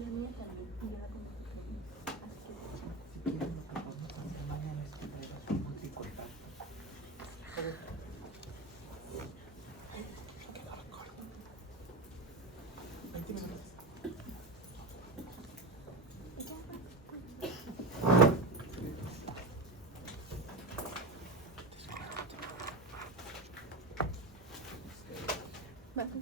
la mía también, y me da como que así que Si quieres, lo que podemos hacer mañana es que traigas un multicolpante. Que no recuerdo. 20 minutos. vale.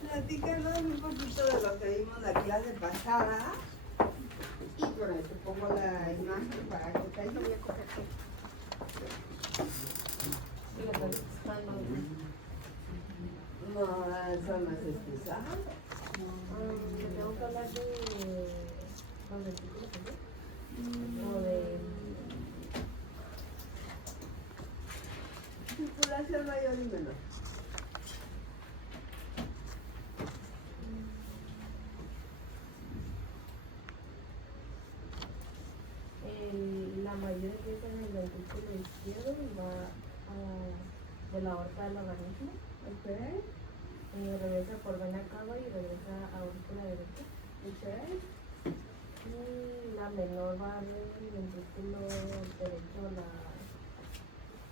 Platícanos un poquito de lo que vimos la clase pasada. Y por ahí te pongo la imagen para que te ayude. No, eso no es expresar. Tengo que hablar de los versículos también. O de Circulación mayor y menor. la mayor empieza en el ventrículo izquierdo y va de la aorta al organismo. Ok. Regresa por vena cava y regresa a aurícula derecha. Ok. Y la menor va del ventrículo derecho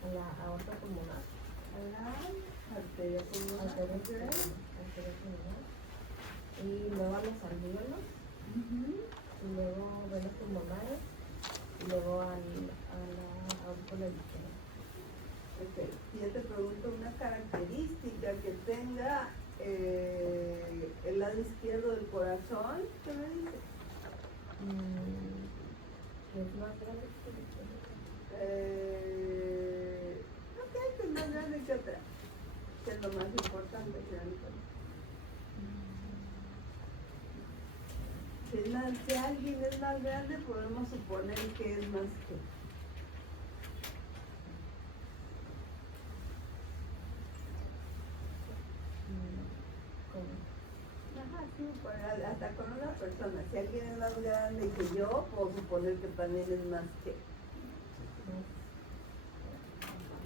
a la aorta pulmonar. A la arteria pulmonar. Arteria pulmonar. Y luego a los alvéolos. Y luego venas pulmonares. Y luego a la aurícula izquierda. Ok. Yo te pregunto una característica que tenga el lado izquierdo del corazón. ¿Qué me dices? Que es más grande que el izquierdo. Ok, que es más grande que otra. Que es lo más importante que hay. Si alguien es más grande, podemos suponer que es más que. Ajá, sí, pues, hasta con una persona. Si alguien es más grande que yo, puedo suponer que también es más que.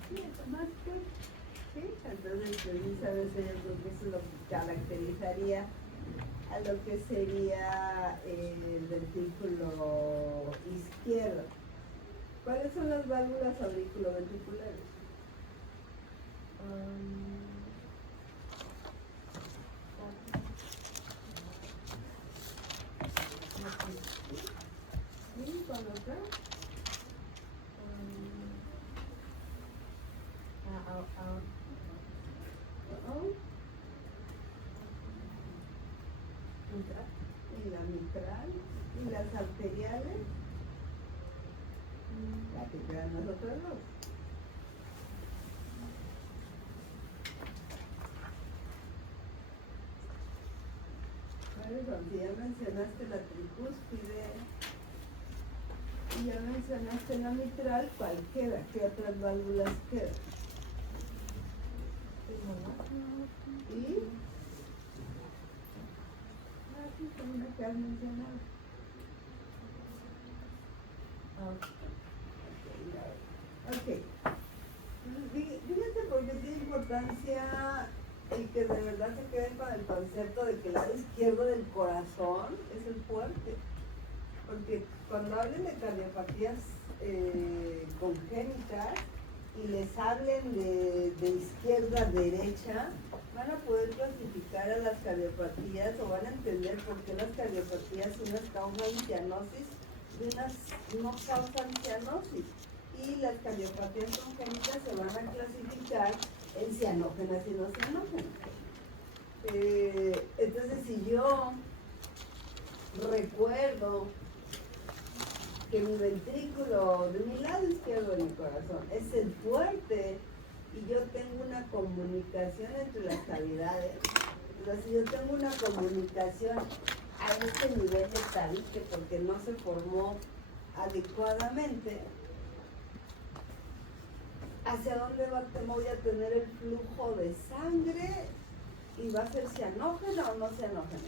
Sí, es más que. Sí, entonces precisamente yo creo que eso es lo que caracterizaría a lo que sería el ventrículo izquierdo. ¿Cuáles son las válvulas auriculoventriculares? ¿Sí? ¿Cuál otra? Mitral. y la mitral y las arteriales, la que quedan las otras dos. Si ya mencionaste la tricúspide y ya mencionaste la mitral, ¿cuál queda? ¿Qué otras válvulas quedan? ¿Y? Aquí son una que has mencionado. Ok. Fíjate porque tiene importancia el que de verdad se queden con el concepto de que el lado izquierdo del corazón es el fuerte. Porque cuando hablen de cardiopatías congénitas y les hablen de izquierda a derecha, van a poder clasificar a las cardiopatías o van a entender por qué las cardiopatías unas causan cianosis y unas no causan cianosis. Y las cardiopatías congénitas se van a clasificar en cianógenas y no cianógenas. Entonces, si yo recuerdo que mi ventrículo de mi lado izquierdo de mi corazón es el fuerte y yo tengo una comunicación entre las cavidades, entonces si yo tengo una comunicación a este nivel de tabique porque no se formó adecuadamente, ¿hacia dónde voy a tener el flujo de sangre? ¿Y va a ser cianógena o no cianógena?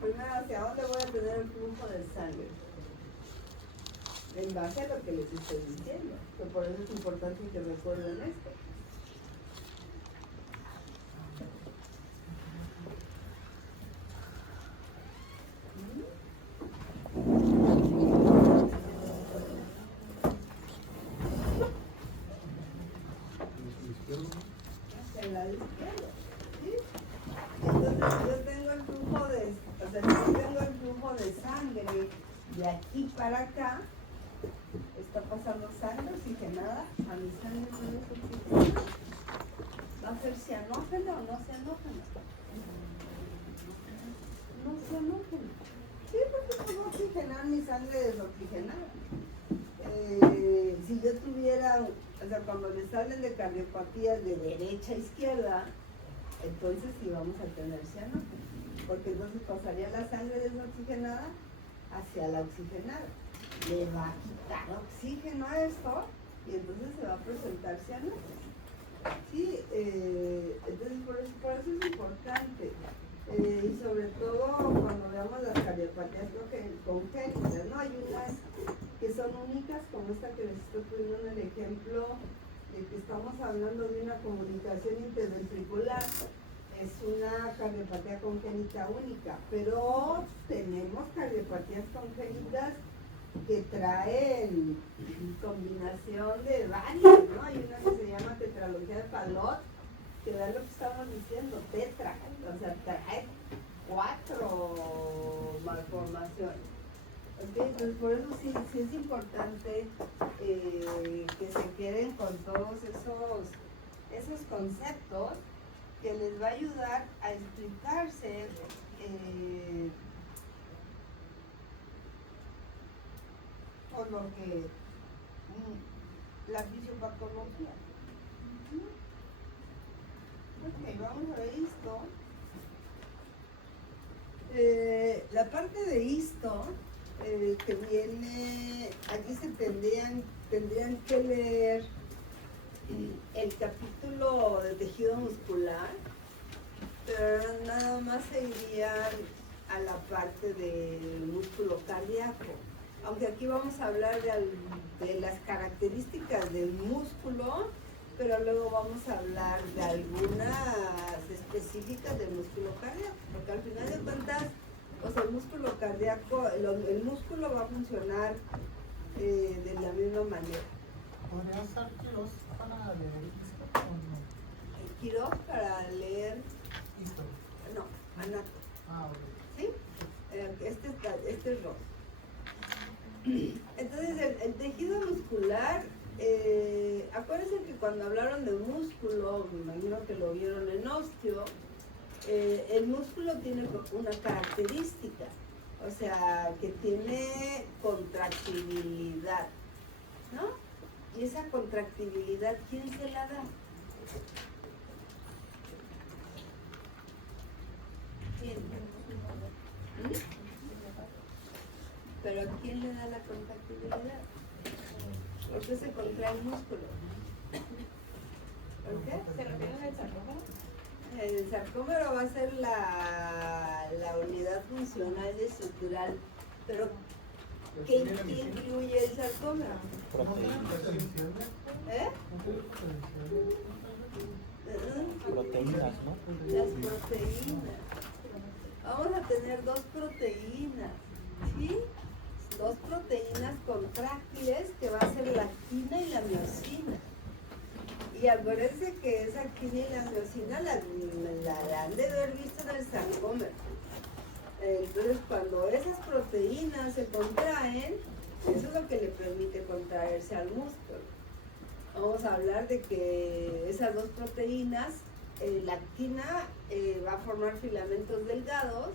Primero, ¿hacia dónde voy a tener el flujo de sangre? En base a lo que les estoy diciendo, que por eso es importante que recuerden esto. Hacia el lado izquierdo, ¿sí? Entonces yo tengo el flujo de sangre de aquí para acá. Está pasando sangre oxigenada a mi sangre no es oxigenada. ¿Va a ser cianógena o no cianógena? No cianógena. Sí, porque puedo oxigenar mi sangre desoxigenada. Si yo tuviera, o sea, cuando les hablen de cardiopatías de derecha a izquierda, entonces sí vamos a tener cianógena, porque entonces pasaría la sangre desoxigenada hacia la oxigenada. Le va a quitar oxígeno a esto y entonces se va a presentar cianógena. Sí, entonces por eso es importante. Y sobre todo cuando veamos las cardiopatías congénitas, ¿no? Hay unas que son únicas, como esta que les estoy poniendo en el ejemplo de que estamos hablando de una comunicación interventricular. Es una cardiopatía congénita única, pero tenemos cardiopatías congénitas que traen combinación de varias, ¿no? Hay una que se llama tetralogía de Fallot, que da lo que estamos diciendo, tetra, o sea, trae 4 malformaciones. ¿Okay? Entonces, por eso sí es importante que se queden con todos esos conceptos que les va a ayudar a explicarse por lo que la fisiopatología. Ok, vamos a ver esto. La parte de esto que viene, aquí se tendrían que leer el capítulo de tejido muscular, pero nada más se irían a la parte del músculo cardíaco. Aunque aquí vamos a hablar de las características del músculo, pero luego vamos a hablar de algunas específicas del músculo cardíaco, porque al final de cuentas, pues el músculo cardíaco, el músculo va a funcionar de la misma manera. ¿Podría ser Quirós para leer esto o no? Quirós para leer, Esto. no, anato, Ah, ok. ¿sí? Este es rojo. Entonces el tejido muscular, acuérdense que cuando hablaron de músculo, me imagino que lo vieron en osteo, El músculo tiene una característica, o sea, que tiene contractibilidad, ¿no? Y esa contractibilidad, ¿quién se la da? ¿Quién? ¿Mm? ¿Pero a quién le da la contractibilidad? ¿Por qué se contrae el músculo? ¿Por qué? ¿Se refieren al sarcófago? El sarcómero va a ser la unidad funcional y estructural, pero ¿qué incluye el sarcómero? ¿Eh? Proteínas, ¿no? Las proteínas. Vamos a tener dos proteínas, ¿sí? Dos proteínas contráctiles que va a ser la actina y la miosina. Y acuérdense que esa actina y la miosina la han de haber visto en el sarcómero. Entonces, cuando esas proteínas se contraen, eso es lo que le permite contraerse al músculo. Vamos a hablar de que esas dos proteínas, la actina va a formar filamentos delgados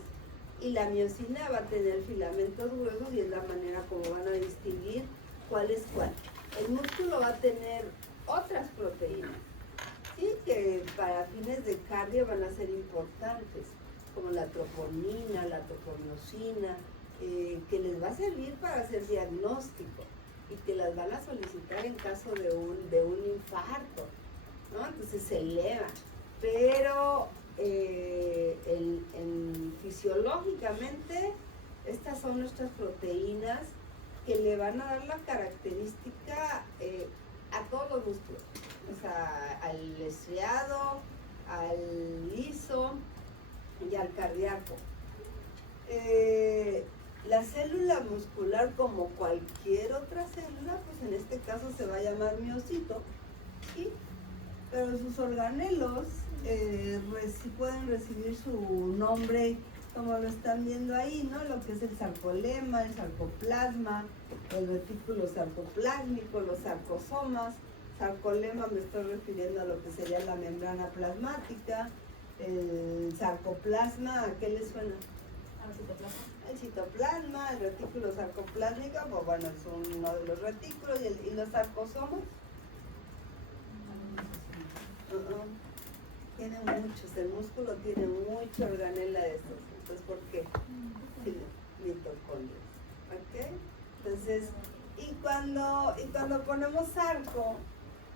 y la miosina va a tener filamentos gruesos, y es la manera como van a distinguir cuál es cuál. El músculo va a tener otras proteínas, ¿sí? Que para fines de cardio van a ser importantes, como la troponina, la troponosina, que les va a servir para hacer diagnóstico y que las van a solicitar en caso de un infarto, ¿no? Entonces se eleva, pero fisiológicamente estas son nuestras proteínas que le van a dar la característica a todos los músculos, o sea, al estriado, al liso y al cardíaco. La célula muscular, como cualquier otra célula, pues en este caso se va a llamar miocito, ¿sí? Pero sus organelos sí pueden recibir su nombre, como lo están viendo ahí, ¿no? Lo que es el sarcolema, el sarcoplasma, el retículo sarcoplásmico, los sarcosomas. Sarcolema me estoy refiriendo a lo que sería la membrana plasmática. El sarcoplasma, ¿a qué le suena? Al citoplasma. El citoplasma, el retículo sarcoplásmico, pues bueno, es uno de los retículos, y los sarcosomas. Tiene muchos, el músculo tiene mucha organela de estos. Entonces, ¿por qué? Mitocondrias. ¿Ok? Entonces, y cuando ponemos sarco,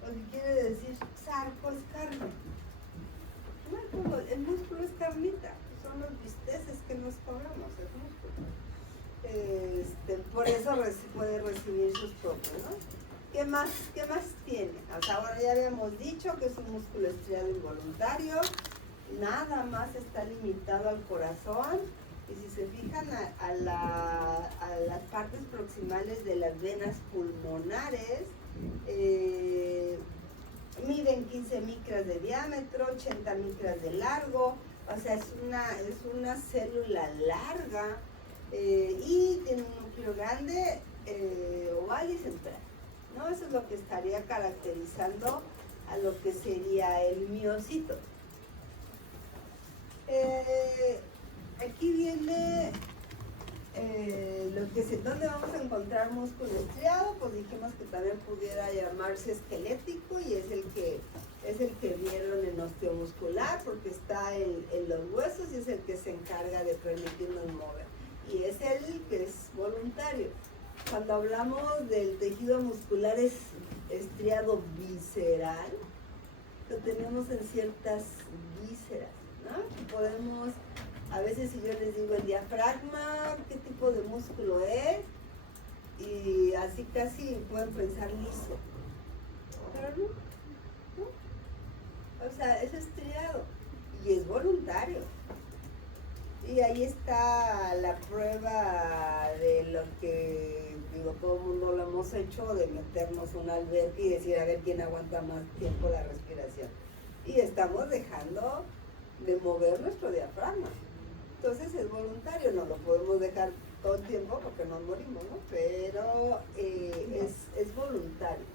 lo que quiere decir sarco es carne. El músculo es carnita, son los bisteces que nos comemos, el músculo. Por eso puede recibir sus propios, ¿no? ¿Qué más tiene? Hasta ahora ya habíamos dicho que es un músculo estriado involuntario, nada más está limitado al corazón, y si se fijan a las partes proximales de las venas pulmonares, miden 15 micras de diámetro, 80 micras de largo, o sea, es una célula larga, y tiene un núcleo grande, oval y central, ¿no? Eso es lo que estaría caracterizando a lo que sería el miocito. Aquí viene ¿dónde vamos a encontrar músculo estriado? Pues dijimos que también pudiera llamarse esquelético, y es el que vieron en osteomuscular, porque está en los huesos y es el que se encarga de permitirnos mover, y es el que es voluntario. Cuando hablamos del tejido muscular estriado visceral, lo tenemos en ciertas vísceras, ¿no? Podemos, a veces, si yo les digo el diafragma, ¿qué tipo de músculo es? Y así casi pueden pensar liso, pero no. O sea, es estriado y es voluntario. Y ahí está la prueba de lo que, digo, todo el mundo lo hemos hecho, de meternos en un albergue y decir a ver quién aguanta más tiempo la respiración. Y estamos dejando de mover nuestro diafragma. Entonces es voluntario, no lo podemos dejar todo el tiempo porque nos morimos, ¿no? Pero es voluntario.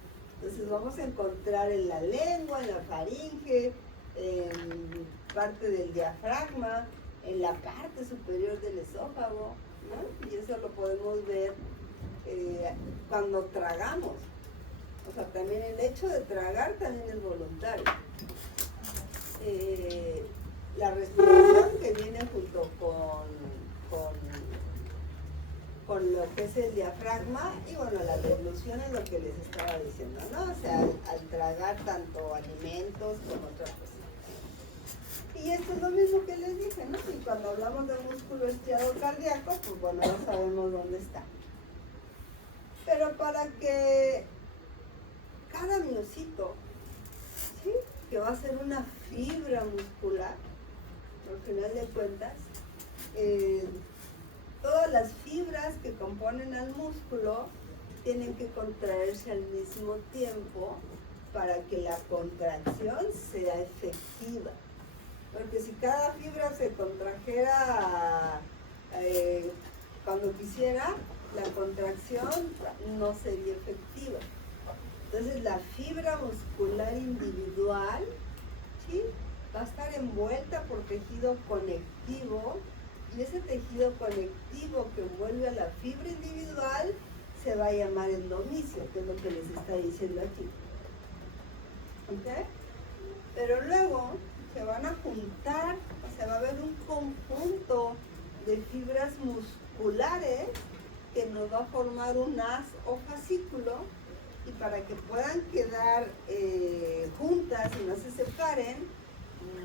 Entonces vamos a encontrar en la lengua, en la faringe, en parte del diafragma, en la parte superior del esófago, ¿no? Y eso lo podemos ver cuando tragamos. O sea, también el hecho de tragar también es voluntario. La respiración que viene junto con lo que es el diafragma y bueno, la deglución es lo que les estaba diciendo, ¿no? O sea, al tragar tanto alimentos como otras cosas. Y esto es lo mismo que les dije, ¿no? Y cuando hablamos del músculo estriado cardíaco, pues bueno, ya sabemos dónde está. Pero para que cada miocito, ¿sí?, que va a ser una fibra muscular, al final de cuentas, todas las fibras que componen al músculo tienen que contraerse al mismo tiempo para que la contracción sea efectiva. Porque si cada fibra se contrajera cuando quisiera, la contracción no sería efectiva. Entonces la fibra muscular individual, ¿sí?, va a estar envuelta por tejido conectivo, y ese tejido conectivo que envuelve a la fibra individual se va a llamar endomisio, que es lo que les está diciendo aquí. ¿Ok? Pero luego se van a juntar, o sea, va a haber un conjunto de fibras musculares que nos va a formar un haz o fascículo, y para que puedan quedar juntas y no se separen,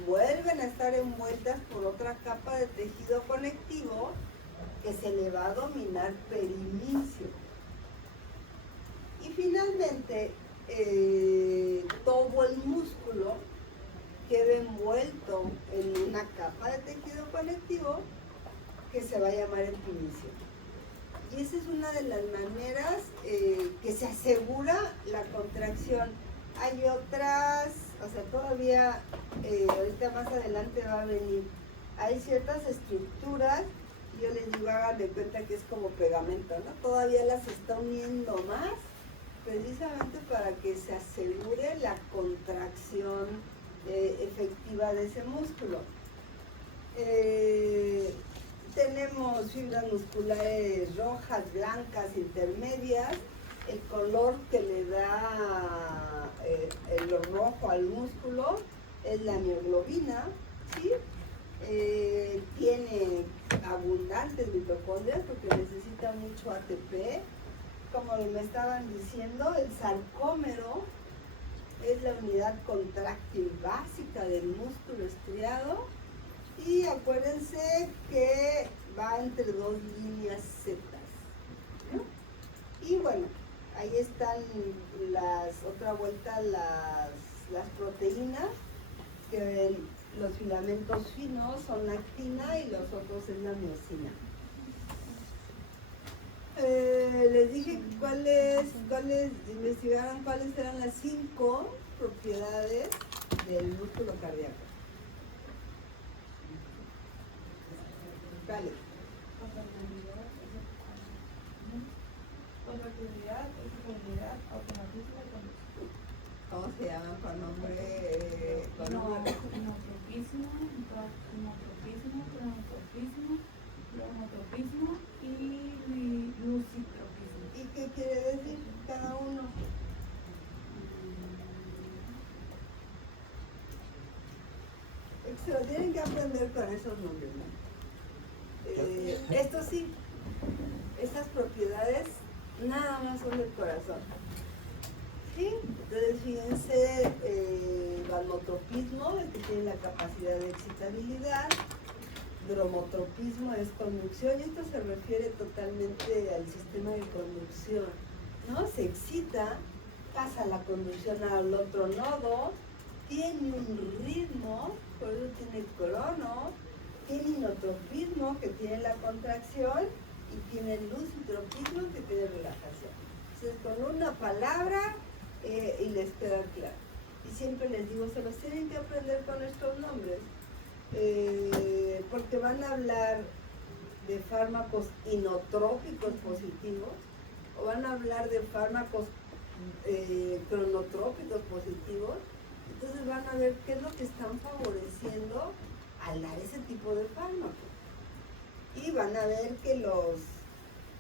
vuelven a estar envueltas por otra capa de tejido conectivo que se le va a denominar perimincio. Y finalmente, todo el músculo queda envuelto en una capa de tejido conectivo que se va a llamar epimicio. Y esa es una de las maneras que se asegura la contracción. Hay otras, o sea, todavía, ahorita más adelante va a venir, hay ciertas estructuras, yo les digo, hagan de cuenta que es como pegamento, ¿no? Todavía las está uniendo más, precisamente para que se asegure la contracción efectiva de ese músculo. Tenemos fibras musculares rojas, blancas, intermedias. El color que le da lo rojo al músculo es la mioglobina, ¿sí? Tiene abundantes mitocondrias porque necesita mucho ATP. Como me estaban diciendo, el sarcómero es la unidad contráctil básica del músculo estriado. Y acuérdense que va entre dos líneas Z, ¿no? Y bueno, ahí están otra vuelta las proteínas, que los filamentos finos son la actina y los otros es la miosina. Les dije cuáles investigaron cuáles eran las 5 propiedades del músculo cardíaco. ¿Cuáles? Contractilidad, flexibilidad, automatismo y conducción. ¿Cómo se llaman con nombre? Inotropismo, cronotropismo y lucitropismo. ¿Y qué quiere decir cada uno? Se lo tienen que aprender con esos nombres, ¿no? Esto sí, estas propiedades nada más son del corazón. ¿Sí? Entonces fíjense, valnotropismo, el que tiene la capacidad de excitabilidad. Dromotropismo es conducción, y esto se refiere totalmente al sistema de conducción, ¿no? Se excita, pasa la conducción al otro nodo, tiene un ritmo, por eso tiene crono, tiene inotropismo, que tiene la contracción, y tiene lucitropismo, que tiene relajación. Entonces, con una palabra, y les queda claro. Y siempre les digo, se los tienen que aprender con estos nombres, porque van a hablar de fármacos inotrópicos positivos, o van a hablar de fármacos cronotrópicos positivos, Entonces van a ver qué es lo que están favoreciendo al dar ese tipo de fármaco. Y van a ver que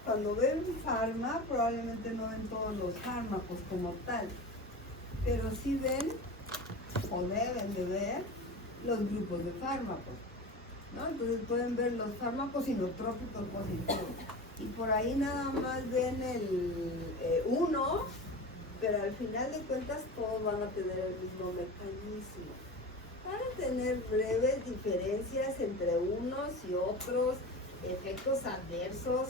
cuando ven farma, probablemente no ven todos los fármacos como tal, pero sí ven o deben de ver los grupos de fármacos, ¿no? Entonces pueden ver los fármacos inotrópicos positivos y por ahí nada más ven el uno, pero al final de cuentas todos van a tener el mismo mecanismo. Van a tener breves diferencias entre unos y otros, efectos adversos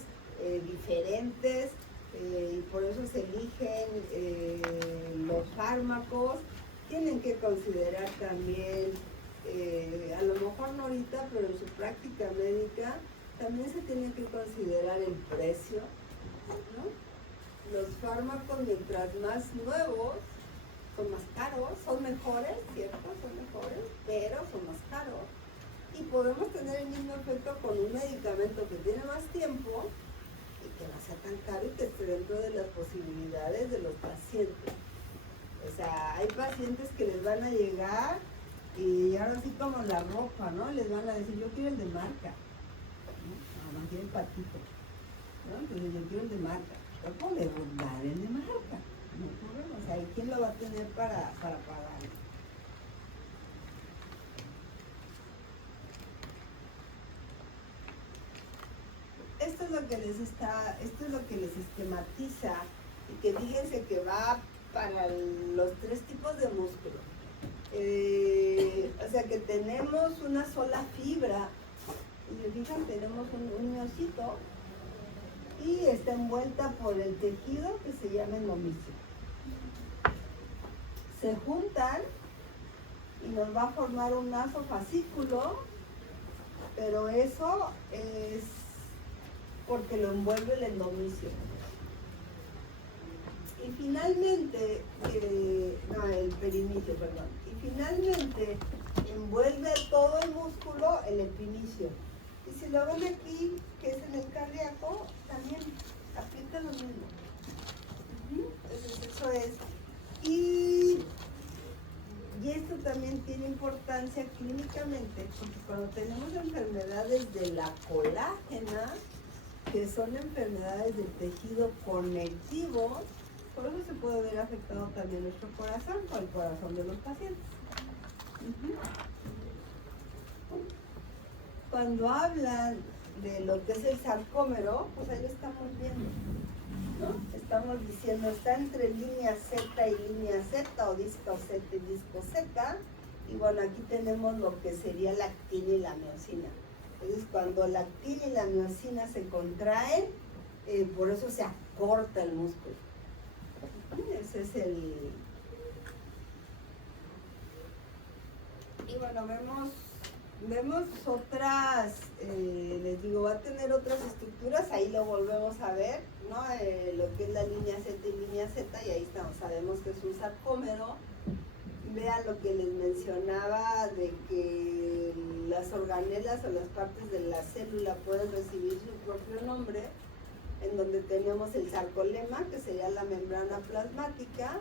diferentes, y por eso se eligen los fármacos. Tienen que considerar también, a lo mejor no ahorita, pero en su práctica médica, también se tiene que considerar el precio, ¿no? Los fármacos, mientras más nuevos, son más caros, son mejores, ¿cierto? Son mejores, pero son más caros. Y podemos tener el mismo efecto con un medicamento que tiene más tiempo y que no sea tan caro y que esté dentro de las posibilidades de los pacientes. O sea, hay pacientes que les van a llegar y ahora sí como la ropa, ¿no? Les van a decir, yo quiero el de marca, ¿no? No quiero el patito, ¿no? Entonces yo quiero el de marca. Yo puedo dar el de marca, no hay problema. O sea, ¿y quién lo va a tener para pagar? Esto es lo que les esquematiza y que fíjense que va para los 3 tipos de músculo. O sea que tenemos una sola fibra, y se fijan, tenemos un miocito y está envuelta por el tejido que se llama endomisio. Se juntan y nos va a formar un nasofascículo, pero eso es porque lo envuelve el endomisio. Y finalmente, el perimisio, perdón. Y finalmente envuelve todo el músculo el epimicio. Y si lo ven aquí, que es en el cardíaco, también aplica lo mismo. Entonces eso es. Y esto también tiene importancia clínicamente, porque cuando tenemos enfermedades de la colágena, que son enfermedades del tejido conectivo, por eso se puede ver afectado también nuestro corazón o el corazón de los pacientes. Cuando hablan de lo que es el sarcómero, pues ahí lo estamos viendo, ¿no? Estamos diciendo, está entre línea Z y línea Z, o disco Z y disco Z, y bueno, aquí tenemos lo que sería la actina y la miocina. Entonces, cuando la actina y la miocina se contraen, por eso se acorta el músculo. Ese es el... Y bueno, vemos otras, les digo, va a tener otras estructuras, ahí lo volvemos a ver, ¿no? Lo que es la línea Z y línea Z, y ahí estamos, sabemos que es un sarcómero. Vean lo que les mencionaba de que las organelas o las partes de la célula pueden recibir su propio nombre, en donde tenemos el sarcolema, que sería la membrana plasmática.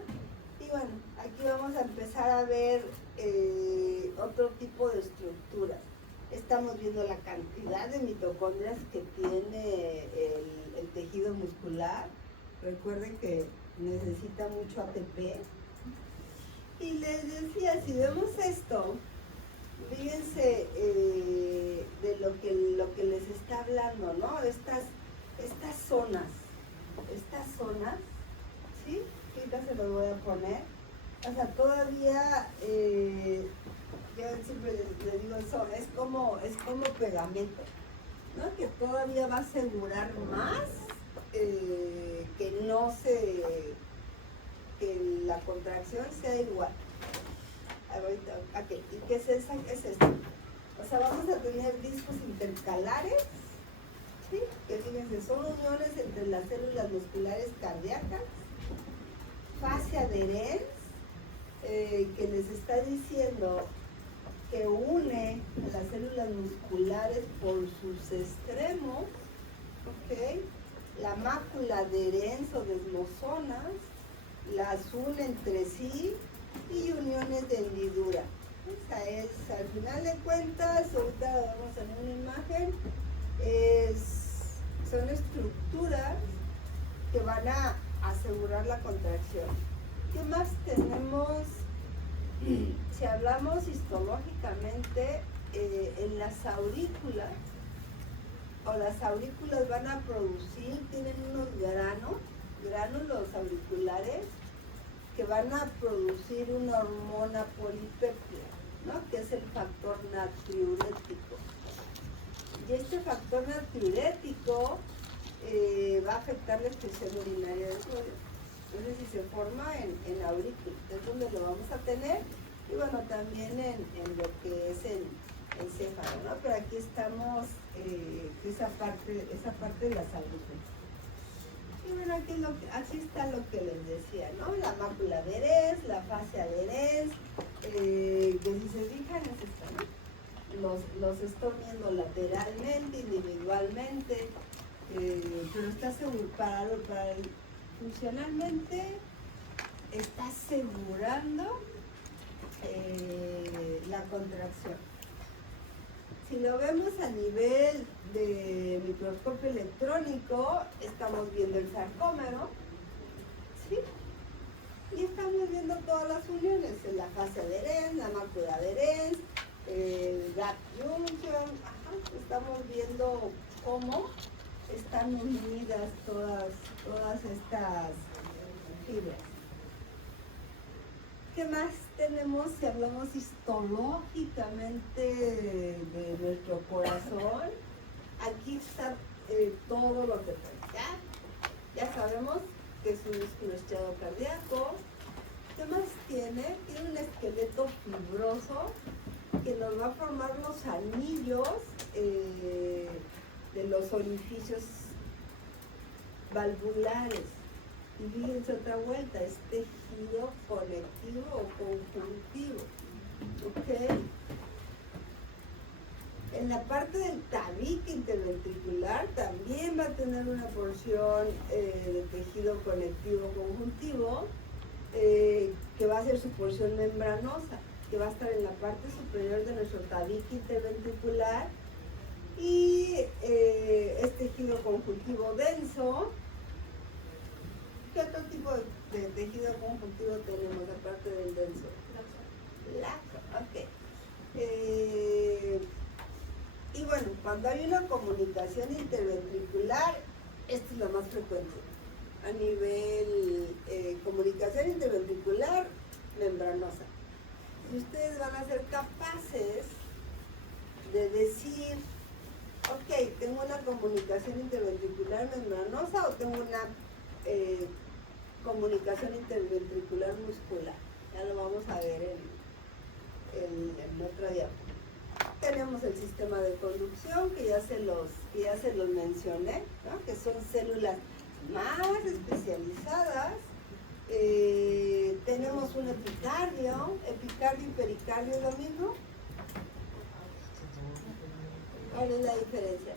Y bueno, aquí vamos a empezar a ver otro tipo de estructuras. Estamos viendo la cantidad de mitocondrias que tiene el tejido muscular. Recuerden que necesita mucho ATP. Y les decía, si vemos esto, fíjense de lo que les está hablando, ¿no? Estas zonas, ¿sí? Ahorita se los voy a poner. O sea, todavía, yo siempre les digo eso, es como pegamento, ¿no? Que todavía va a asegurar más que la contracción sea igual. Ahorita, okay. ¿Y qué es esto? O sea, vamos a tener discos intercalares, ¿sí? Que fíjense, son uniones entre las células musculares cardíacas, fascia adherens, que les está diciendo que une a las células musculares por sus extremos, ¿ok? La mácula adherens o desmosonas las une entre sí y uniones de hendidura. Esa es, al final de cuentas, ahorita vamos a ver una imagen, son estructuras que van a asegurar la contracción. ¿Qué más tenemos? Si hablamos histológicamente, en las aurículas, o las aurículas van a producir, tienen unos gránulos auriculares, que van a producir una hormona polipéptida, ¿no? Que es el factor natriurético. Y este factor natriurético va a afectar la excreción urinaria del sodio. Entonces, si se forma en aurícula, es donde lo vamos a tener, y bueno, también en lo que es el encéfalo, ¿no? Pero aquí estamos, esa parte de las aurículas. Y bueno, aquí está lo que les decía, ¿no? La mácula de Hérens, la fascia de Hérens, que si se fijan es esto, ¿no? Los estoy viendo lateralmente, individualmente, pero está seguro, funcionalmente está asegurando la contracción. Si lo vemos a nivel de microscopio electrónico, estamos viendo el sarcómero, ¿sí? Y estamos viendo todas las uniones, en la fascia de Hérens, la mácula de Hérens, el gap junction, estamos viendo cómo están unidas todas estas fibras. ¿Qué más tenemos si hablamos histológicamente de nuestro corazón? Aquí está todo lo que tenemos. Ya sabemos que es un músculo estriado cardíaco. ¿Qué más tiene? Tiene un esqueleto fibroso que nos va a formar los anillos de los orificios valvulares. Y fíjense otra vuelta, es tejido conectivo o conjuntivo. ¿Ok? En la parte del tabique interventricular también va a tener una porción de tejido conectivo conjuntivo que va a ser su porción membranosa, que va a estar en la parte superior de nuestro tabique interventricular, y es tejido conjuntivo denso. ¿Qué otro tipo de tejido conjuntivo tenemos aparte del denso? Laxo, ok. Y bueno, cuando hay una comunicación interventricular, esto es lo más frecuente. A nivel comunicación interventricular membranosa. Si ustedes van a ser capaces de decir, ok, tengo una comunicación interventricular membranosa o tengo una comunicación interventricular muscular. Ya lo vamos a ver en otro diapositiva. Tenemos el sistema de conducción que ya se los mencioné, ¿no? Que son células más especializadas. Tenemos un epicardio y pericardio es lo mismo. ¿Cuál es la diferencia?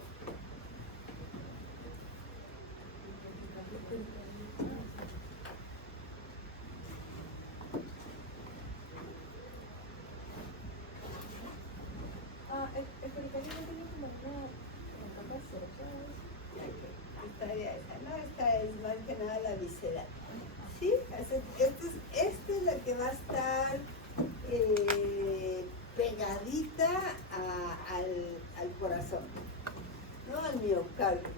El pericardio no tiene como una capa cerca. Esta es más que nada la visceral. ¿Sí? Esta es la que va a estar pegadita al corazón, ¿no? Al miocardio.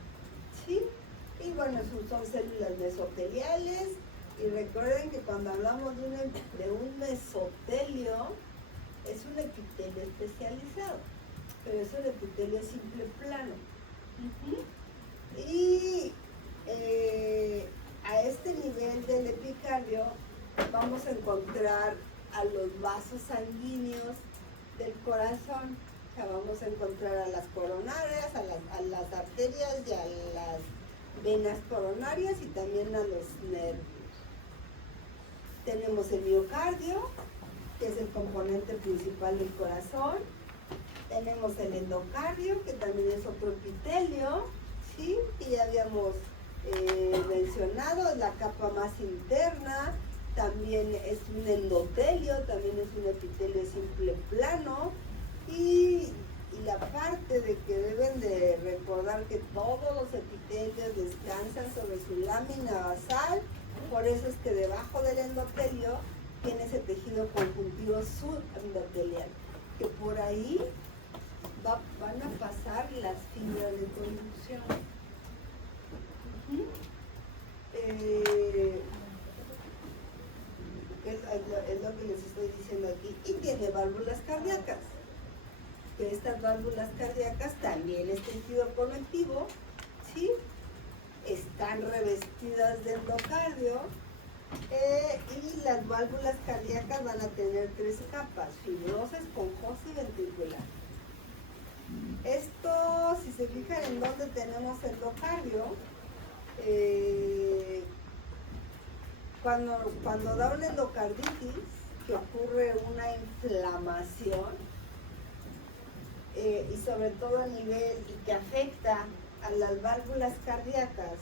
¿Sí? Y bueno, son células mesoteliales. Y recuerden que cuando hablamos de un mesotelio, es un epitelio especializado, pero es un epitelio simple plano. Y a este nivel del epicardio vamos a encontrar a los vasos sanguíneos del corazón. O sea, vamos a encontrar a las coronarias, a las arterias y a las venas coronarias y también a los nervios. Tenemos el miocardio, que es el componente principal del corazón. Tenemos el endocardio, que también es otro epitelio, ¿sí? Que ya habíamos mencionado, es la capa más interna, también es un endotelio, también es un epitelio simple plano, y la parte de que deben de recordar que todos los epitelios descansan sobre su lámina basal, por eso es que debajo del endotelio tiene ese tejido conjuntivo subendotelial, que por ahí van a pasar las fibras de conducción. Es lo que les estoy diciendo aquí. Y tiene válvulas cardíacas. Que estas válvulas cardíacas también es tejido conectivo, ¿sí? Están revestidas de endocardio. Y las válvulas cardíacas van a tener 3 capas: fibrosa, esponjosa y ventricular. Esto, si se fijan en dónde tenemos endocardio, cuando da una endocarditis, que ocurre una inflamación, y sobre todo a nivel y que afecta a las válvulas cardíacas,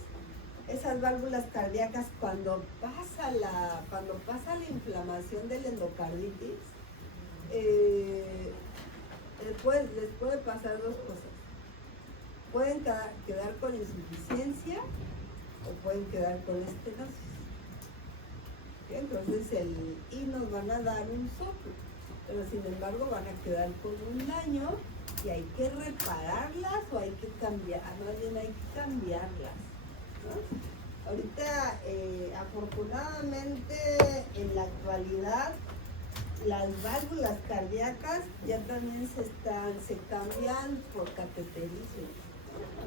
esas válvulas cardíacas cuando pasa la inflamación del endocarditis, les puede pasar 2 cosas. Pueden quedar con insuficiencia o pueden quedar con estenosis. Entonces nos van a dar un soplo, pero sin embargo van a quedar con un daño y hay que repararlas o hay que más bien hay que cambiarlas, ¿no? Ahorita, afortunadamente, en la actualidad, las válvulas cardíacas ya también se cambian por cateterismo.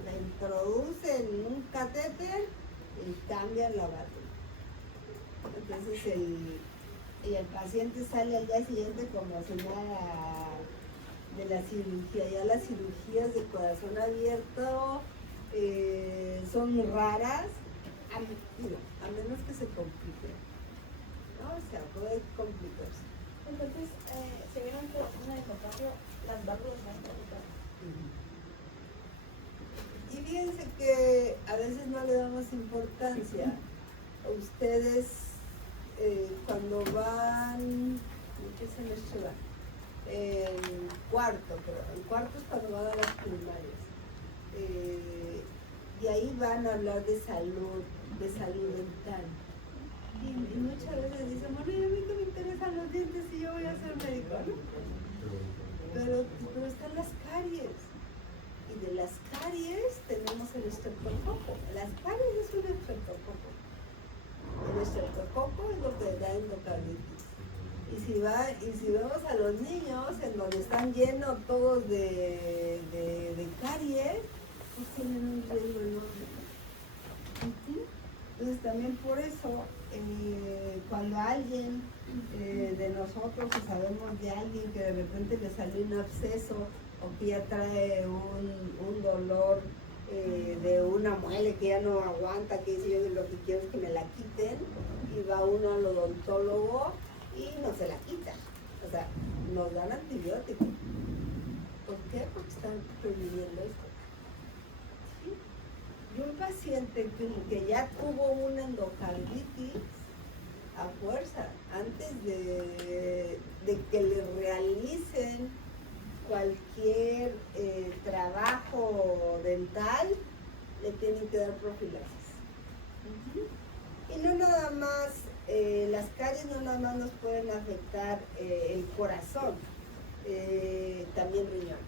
Le introducen un catéter y cambian la válvula. Entonces el paciente sale al día siguiente como si nada de la cirugía. Ya las cirugías de corazón abierto son muy raras, a menos que se complique, ¿no? O sea, puede complicarse. Entonces, se vieron que en el endocardio las válvulas van a complicar. Y fíjense que a veces no le damos importancia. Ustedes cuando van, ¿en qué semestre van? En cuarto es cuando van a las primarias. Y ahí van a hablar de salud dental. Y muchas veces dicen, bueno, y a mí que me interesan los dientes y yo voy a ser médico, ¿no? Pero están las caries. Y de las caries tenemos el estreptococo. Las caries es un estreptococo. El estreptococo es lo que da endocarditis. Y si vemos a los niños en donde están llenos todos de caries, pues tienen un riesgo enorme. Entonces también por eso, cuando alguien de nosotros o sabemos de alguien que de repente le salió un absceso o que ya trae un dolor de una muela que ya no aguanta, que dice yo lo que quiero es que me la quiten, y va uno al odontólogo y no se la quitan, o sea, nos dan antibióticos. ¿Por qué? Porque están previniendo esto. ¿Sí? Y un paciente que ya tuvo una endocarditis, a fuerza, antes de que le realicen cualquier trabajo dental, le tienen que dar profilaxis. Y no nada más, las caries no nada más nos pueden afectar el corazón, también riñón.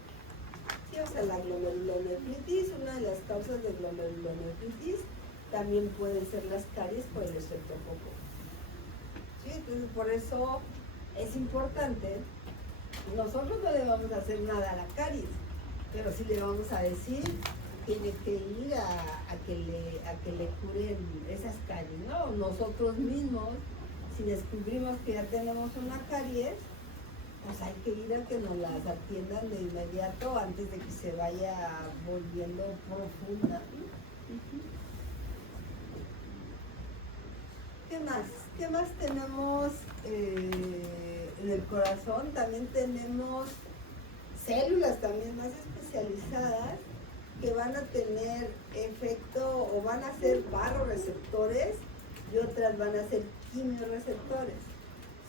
Sí, o sea, la glomerulonefritis, una de las causas de glomerulonefritis, también pueden ser las caries por el estreptococo. ¿Sí? Entonces, por eso es importante. Nosotros no le vamos a hacer nada a la caries, pero sí le vamos a decir, tiene que ir a que le curen esas caries, ¿no? Nosotros mismos, si descubrimos que ya tenemos una caries, pues hay que ir a que nos las atiendan de inmediato antes de que se vaya volviendo profunda. ¿Qué más tenemos en el corazón? También tenemos células también más especializadas que van a tener efecto o van a ser barroreceptores y otras van a ser quimiorreceptores.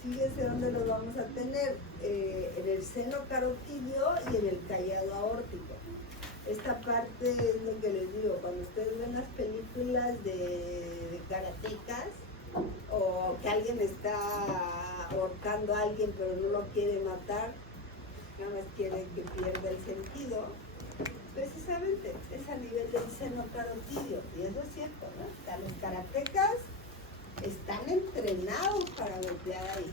Fíjense dónde los vamos a tener, en el seno carotidio y en el callado aórtico. Esta parte es lo que les digo, cuando ustedes ven las películas de karatecas o que alguien está ahorcando a alguien pero no lo quiere matar, nada más quiere que pierda el sentido, precisamente es a nivel del seno carotidio, y eso es cierto, ¿no? O sea, los karatecas están entrenados para golpear ahí.